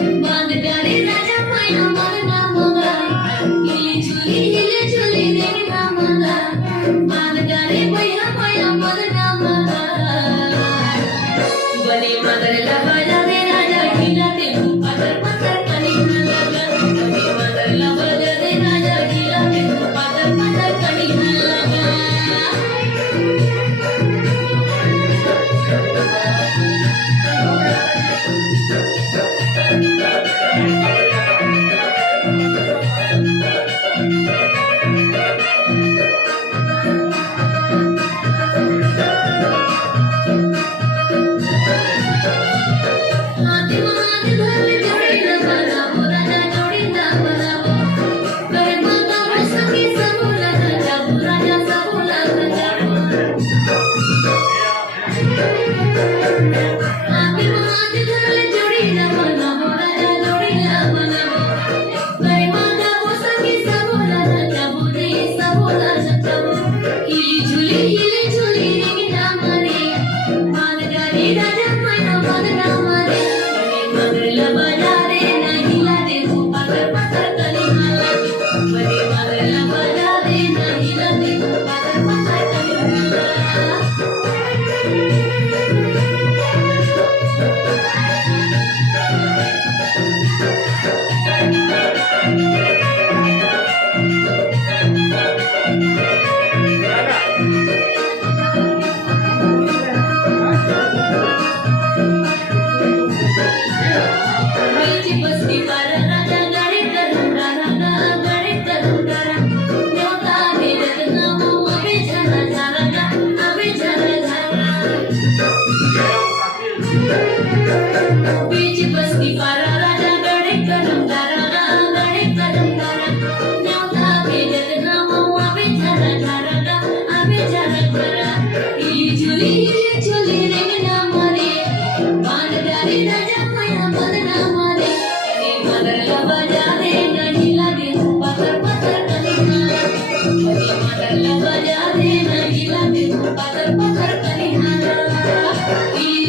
बांधकारी राजा मैना मरना मगा हिले झुली देखना मगा बांधकारी मैना मैना मरना मगा बने मदर ला बजा दे राजा ढीला ते पत्थर पत्थर कली न लगा बने मदर ला बजा दे राजा ढीला ते पत्थर पत्थर कली न लगा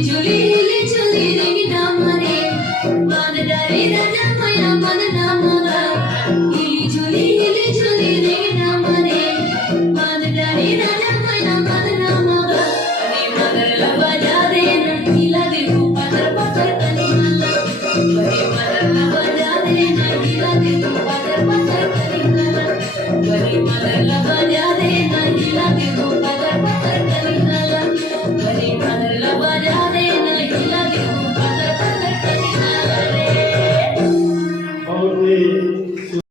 Julie